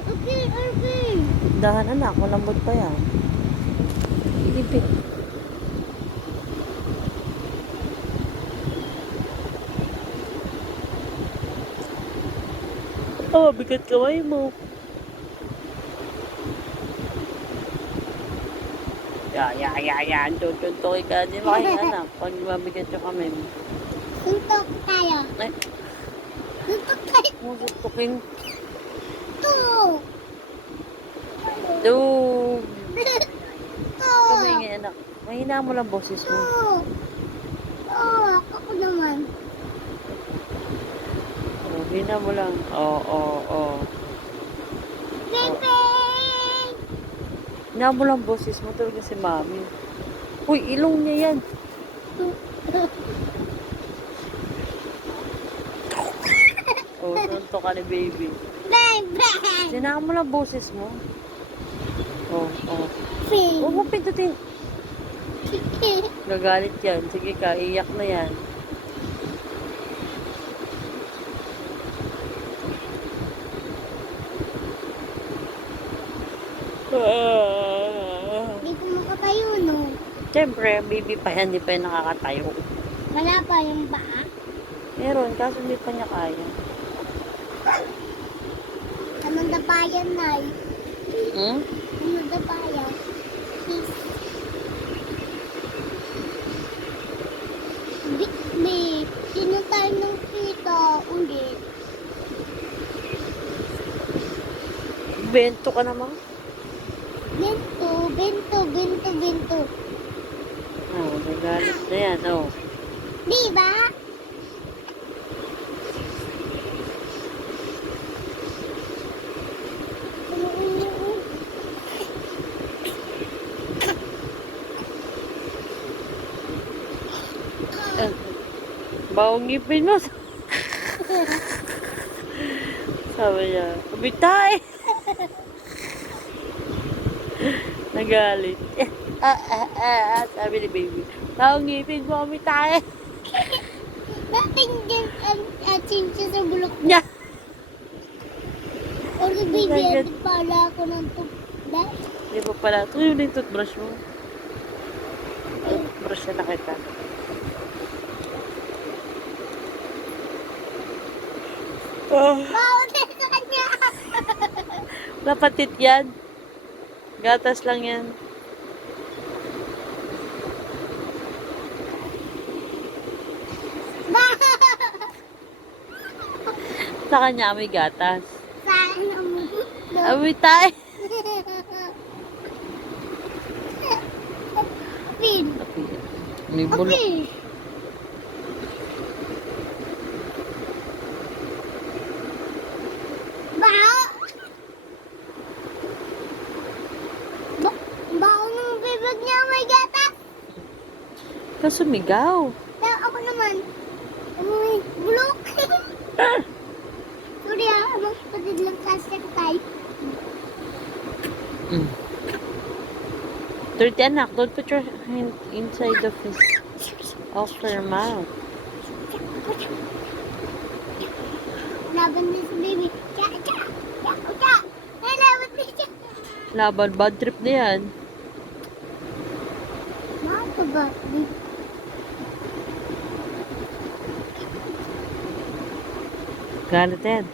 Okay. Dahan anak, malambot pa yan. Ilipit. Oh, bigat kamay mo. Yan. Tutuntukin ka. Di ba kayo anak? Pag mabigat yung kamay mo. Suntok tayo. Ay, Suntok tayo. tutukin. Two. Dug. Two. Kamay nga anak. Mahina mo lang boses mo. Two. Oh, ako naman. Oh, hina mo lang. Oh. Baby! Hina mo lang boses mo. Talaga si mami. Uy, ilong niya yan. Oh, tunto ka ni baby. Baby! Hina mo lang boses mo. Oh. Huwag mo pindutin. Gagalit yan. Sige ka, iyak na yan. Hindi ko makatayo, no? Siyempre, baby pa yan. Hindi pa yan nakakatayo. Wala pa yung baa. Meron, kaso hindi pa niya kaya. Anong dabayan, Nay? Hmm? Anong dabayan? Please. Babe, sino tayo nung kita ulit? Bento ka naman. Bento. Oh, nagalit na yan. Oh. Di ba? Bawang ngipin mo. Sabi niya, bitay. Nagalit. Sabi ni baby, bawang ngipin mo, bitay. Natingin ang chincha sa bulok Nya. O bibigyan pala ako ng tubig. Di ba pala, ito yung toothbrush mo. Toothbrush na kita. Bawal na sa kanya. Lapatit yan. Gatas lang yan. Sa kanya may gatas. Sana mo. Amoy tayo. Pin. May bulok. Okay. Bao ng bibig niya may gatas. Kasumigaw. Pero ako naman, may bulok. Sorry amang kapatid lang kasi tayo. Dirty anak, don't put your hand inside the fish. Off your mouth. Laban na si baby. Cha. Ay, laban na siya. Laban, bad trip na yan. Maka ba? Galit yan.